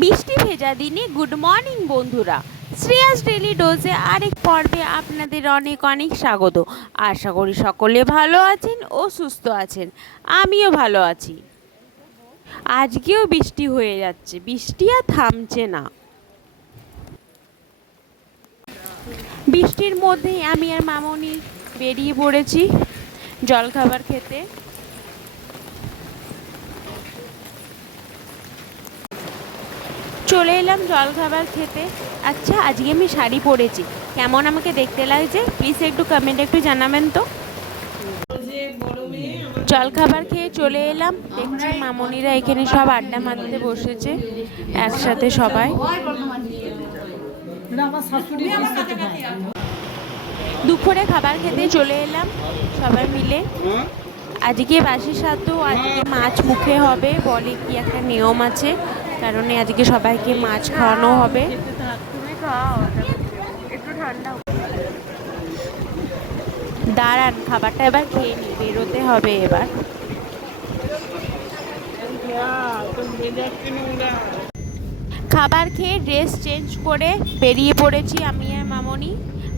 বৃষ্টি ভেজা দিনে গুড মর্নিং বন্ধুরা, শ্রেয়াস ডেলি ডোজে আরেক পর্বে আপনাদের অনেক অনেক স্বাগত। আশা করি সকলে ভালো আছেন ও সুস্থ আছেন। আমিও ভালো আছি। আজকেও বৃষ্টি হয়ে যাচ্ছে, বৃষ্টি আর থামছে না। বৃষ্টির মধ্যেই আমি আর মামনি বেরিয়ে পড়েছি জলখাবার খেতে। চলে এলাম জলখাবার খেতে। আচ্ছা, আজকে আমি শাড়ি পরেছি, কেমন আমাকে দেখতে লাগছে প্লিজ একটু কমেন্টে একটু জানাবেন তো। জলখাবার খেয়ে চলে এলাম, দেখছি মামনিরা এখানে সব আড্ডা মারতে বসেছে একসাথে সবাই। দুপুরে খাবার খেতে চলে এলাম সবাই মিলে। আজকে বাসি সাধ্য, আজকে মাছ মুখে হবে, বলে কি একটা নিয়ম আছে, কারণে আজকে সবাইকে মাছ খাওয়ানো হবে। দাঁড়ান, খাবারটা এবার খেয়ে নি, বেরোতে হবে এবার। খাবার খেয়ে ড্রেস চেঞ্জ করে বেরিয়ে পড়েছি আমি আর মামনি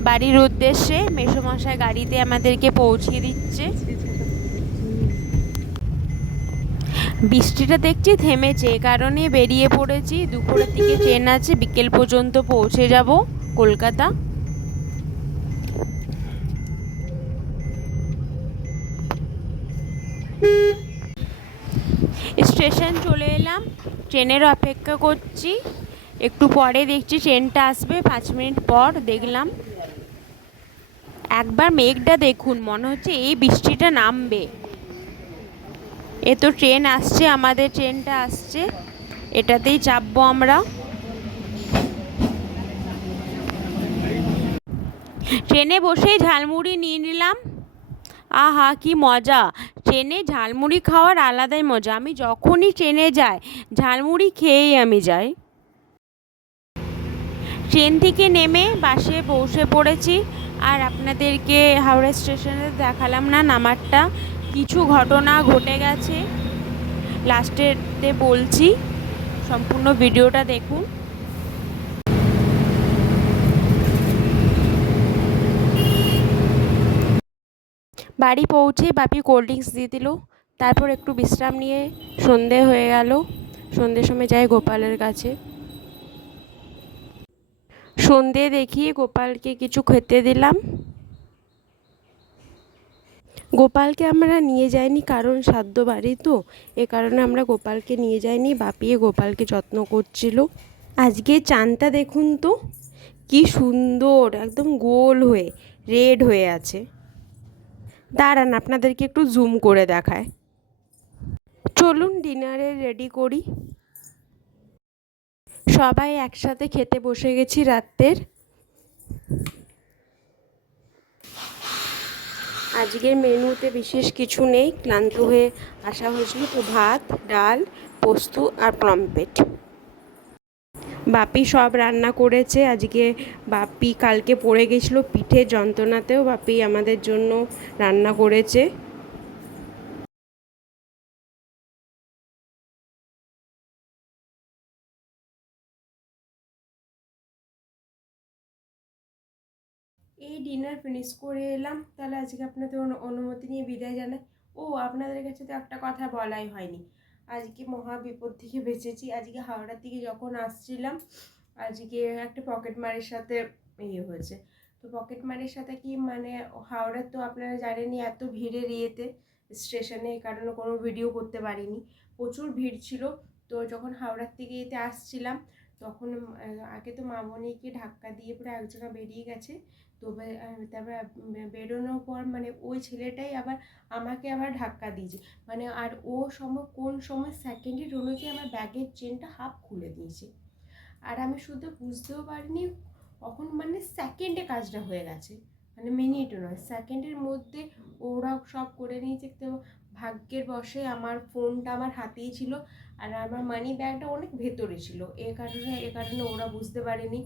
বাড়ির উদ্দেশ্যে। মেসোমশাই গাড়িতে আমাদেরকে পৌঁছিয়ে দিচ্ছে। বৃষ্টিটা দেখছি থেমেছে, এ কারণে বেরিয়ে পড়েছি। দুপুরের দিকে ট্রেন আছে, বিকেল পর্যন্ত পৌঁছে যাব কলকাতা। স্টেশন চলে এলাম, ট্রেনের অপেক্ষা করছি। একটু পরে দেখছি ট্রেনটা আসবে, 5 মিনিট পর দেখলাম। একবার মেঘটা দেখুন, মনে হচ্ছে এই বৃষ্টিটা নামবে। এ তো ট্রেন আসছে, আমাদের ট্রেনটা আসছে, এটাতেই চাপবো আমরা। ট্রেনে বসেই ঝালমুড়ি নিয়ে নিলাম। আহা কি মজা! ট্রেনে ঝালমুড়ি খাওয়ার আলাদাই মজা। আমি যখনই ট্রেনে যাই ঝালমুড়ি খেয়েই আমি যাই। ট্রেন থেকে নেমে বাসে বসে পড়েছি। আর আপনাদেরকে হাওড়া স্টেশনে দেখালাম না নামারটা, কিছু ঘটনা ঘটে গেছে, লাস্টেতে বলছি, সম্পূর্ণ ভিডিওটা দেখুন। বাড়ি পৌঁছে বাপি কোল্ড ড্রিঙ্কস দিয়ে দিল, তারপর একটু বিশ্রাম নিয়ে সন্ধে হয়ে গেল। সন্ধ্যের সময় যাই গোপালের কাছে, সন্ধে দেখিয়ে গোপালকে কিছু খেতে দিলাম। গোপালকে আমরা নিয়ে যাইনি, কারণ সাধ্য বাড়ি তো, এ কারণে আমরা গোপালকে নিয়ে যাইনি। বাপিয়ে গোপালকে যত্ন করছিল। আজকে চাঁদটা দেখুন তো কি সুন্দর, একদম গোল হয়ে রেড হয়ে আছে। দাঁড়ান আপনাদেরকে একটু জুম করে দেখায়। চলুন ডিনারে রেডি করি। সবাই একসাথে খেতে বসে গেছি রাত্রের। আজকের মেনুতে বিশেষ কিছু নেই, ক্লান্ত হয়ে আসা হয়েছিল তো, ভাত, ডাল, পোস্ত আর পমফ্রেট। বাপি সব রান্না করেছে আজকে। বাপি কালকে পড়ে গেছিলো পিঠের যন্ত্রণাতেও, বাপি আমাদের জন্য রান্না করেছে। এই ডিনার ফিনিশ করে এলাম, তাহলে আজকে আপনাদের অনুমতি নিয়ে বিদায় জানাই। ও আপনাদের কাছে তো একটা কথা বলাই হয়নি, আজকে মহা বিপদ থেকে বেঁচেছি। আজকে হাওড়ার দিকে যখন আসছিলাম, আজকে একটা পকেট মারের সাথে হয়েছে। তো পকেট মারের সাথে কি মানে, হাওড়ার তো আপনারা জানেনই এত ভিড়ের স্টেশনে, এই কারণে কোনো ভিডিও করতে পারিনি, প্রচুর ভিড় ছিল। তো যখন হাওড়ার থেকে আসছিলাম, তখন আগে তো মামনিকে ধাক্কা দিয়ে পুরো একজনা বেরিয়ে গেছে। তো তারপর বেরোনোর পর মানে ওই ছেলেটাই আবার আমাকে আবার ধাক্কা দিয়েছে, মানে আর ও কোন সময় সেকেন্ডের অনুযায়ী আমার ব্যাগের চেনটা হাফ খুলে দিয়েছে। আর আমি শুধু বুঝতেও পারিনি কখন, মানে সেকেন্ডে কাজটা হয়ে গেছে, মানে মিনিটও নয়, সেকেন্ডের মধ্যে ওরা সব করে নিয়েছে। তো ভাগ্যের বশে আমার ফোনটা আমার হাতেই ছিল, আর আমার মানি ব্যাগটা অনেক ভেতরে ছিল, এ কারণে ওরা বুঝতে পারেনি।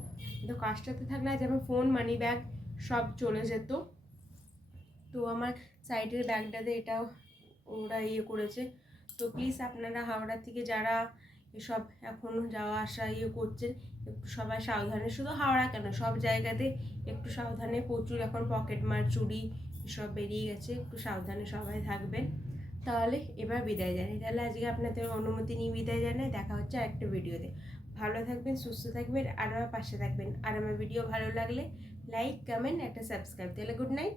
তো কাজটাতে থাকলে আজ আমার ফোন, মানি ব্যাগ সব চলে যেত। তো আমার সাইডের ব্যাগটাতে এটা ওরা করেছে। তো প্লিজ আপনারা হাওড়া থেকে যারা এসব এখনও যাওয়া আসা করছেন, একটু সবাই সাবধানে, শুধু হাওড়া কেন সব জায়গাতে একটু সাবধানে, প্রচুর এখন পকেটমার চুরি এসব বেরিয়ে গেছে, একটু সাবধানে সবাই থাকবেন। তাহলে এবার বিদায় জানাই, তাহলে আজকে আপনাদের অনুমতি নিয়ে বিদায় জানাই। দেখা হচ্ছে আরেকটা ভিডিওতে। ভালো থাকবেন, সুস্থ থাকবেন, আর আমার পাশে থাকবেন। আর আমার ভিডিও ভালো লাগলে লাইক, কমেন্ট, একটা সাবস্ক্রাইব। তাহলে গুড নাইট।